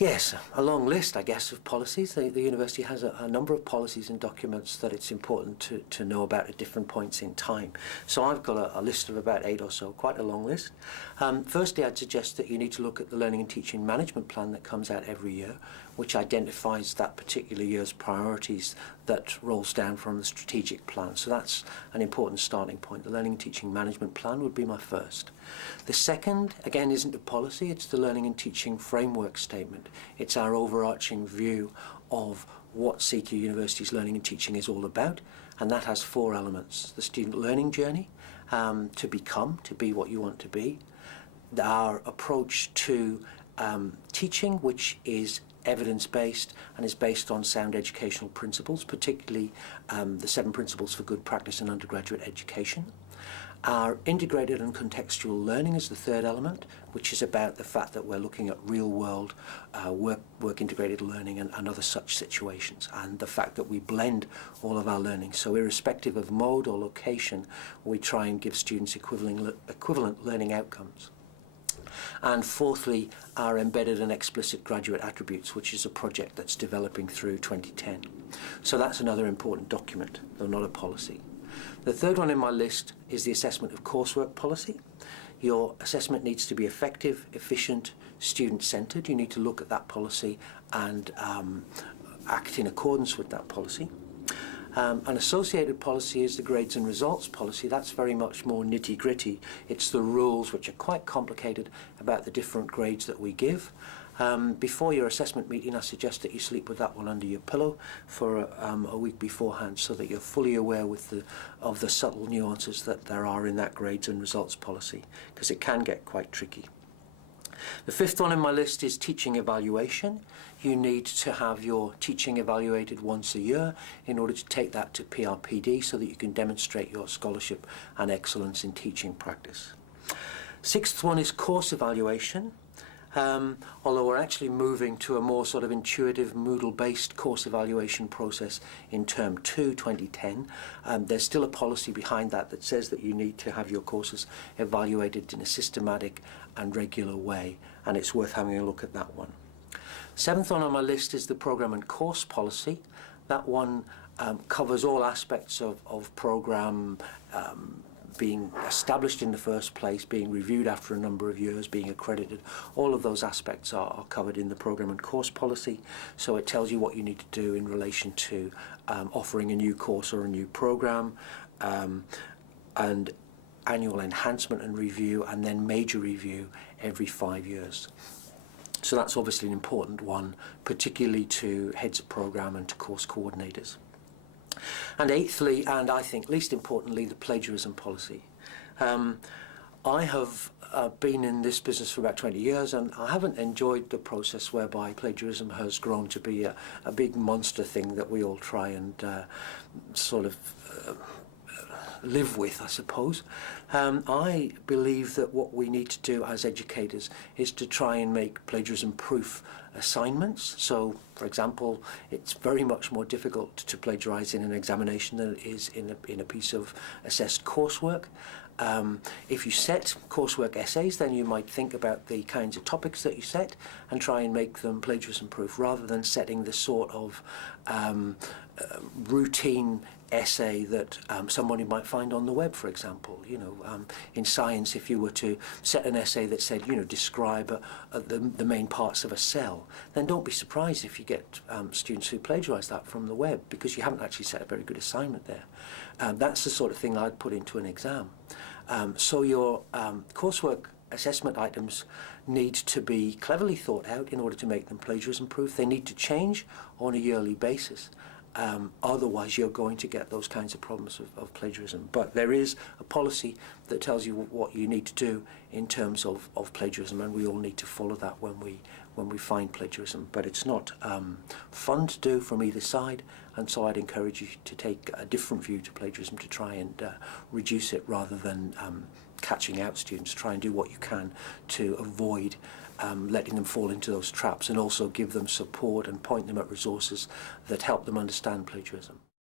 Yes, a long list, I guess, of policies. The university has a number of policies and documents that it's important to know about at different points in time. So I've got a list of about 8 or so, quite a long list. Firstly, I'd suggest that you need to look at the Learning and Teaching Management Plan that comes out every year, which identifies that particular year's priorities that rolls down from the strategic plan. So that's an important starting point. The Learning and Teaching Management Plan would be my first. The second, again, isn't a policy, it's the Learning and Teaching Framework Statement. It's our overarching view of what CQ University's learning and teaching is all about, and that has 4 elements. The student learning journey, to be what you want to be. Our approach to teaching, which is evidence-based and is based on sound educational principles, particularly the 7 principles for good practice in undergraduate education. Our integrated and contextual learning is the third element, which is about the fact that we're looking at real-world work integrated learning and other such situations, and the fact that we blend all of our learning. So irrespective of mode or location, we try and give students equivalent learning outcomes. And fourthly, our embedded and explicit graduate attributes, which is a project that's developing through 2010. So that's another important document, though not a policy. The third one in my list is the assessment of coursework policy. Your assessment needs to be effective, efficient, student-centred. You need to look at that policy and act in accordance with that policy. An associated policy is the grades and results policy. That's very much more nitty-gritty. It's the rules, which are quite complicated, about the different grades that we give. Before your assessment meeting, I suggest that you sleep with that one under your pillow for a week beforehand, so that you're fully aware of the subtle nuances that there are in that grades and results policy, because it can get quite tricky. The fifth one in my list is teaching evaluation. You need to have your teaching evaluated once a year in order to take that to PRPD so that you can demonstrate your scholarship and excellence in teaching practice. Sixth one is course evaluation. Although we're actually moving to a more sort of intuitive Moodle-based course evaluation process in Term 2, 2010, there's still a policy behind that that says that you need to have your courses evaluated in a systematic and regular way, and it's worth having a look at that one. Seventh one on my list is the program and course policy. That one covers all aspects of program being established in the first place, being reviewed after a number of years, being accredited. All of those aspects are covered in the program and course policy. So it tells you what you need to do in relation to offering a new course or a new program, and annual enhancement and review, and then major review every 5 years. So that's obviously an important one, particularly to heads of program and to course coordinators. And eighthly, and I think least importantly, the plagiarism policy. I have been in this business for about 20 years, and I haven't enjoyed the process whereby plagiarism has grown to be a big monster thing that we all try and sort of live with, I suppose. I believe that what we need to do as educators is to try and make plagiarism-proof assignments. So, for example, it's very much more difficult to plagiarize in an examination than it is in a piece of assessed coursework. If you set coursework essays, then you might think about the kinds of topics that you set and try and make them plagiarism-proof, rather than setting the sort of routine essay that somebody might find on the web, for example. In science, if you were to set an essay that said, describe the main parts of a cell, then don't be surprised if you get students who plagiarize that from the web, because you haven't actually set a very good assignment there. That's the sort of thing I'd put into an exam. So your coursework assessment items need to be cleverly thought out in order to make them plagiarism-proof. They need to change on a yearly basis. Otherwise, you're going to get those kinds of problems of plagiarism. But there is a policy that tells you what you need to do in terms of plagiarism, and we all need to follow that when we find plagiarism. But it's not fun to do from either side, and so I'd encourage you to take a different view to plagiarism, to try and reduce it rather than catching out students. Try and do what you can to avoid letting them fall into those traps, and also give them support and point them at resources that help them understand plagiarism.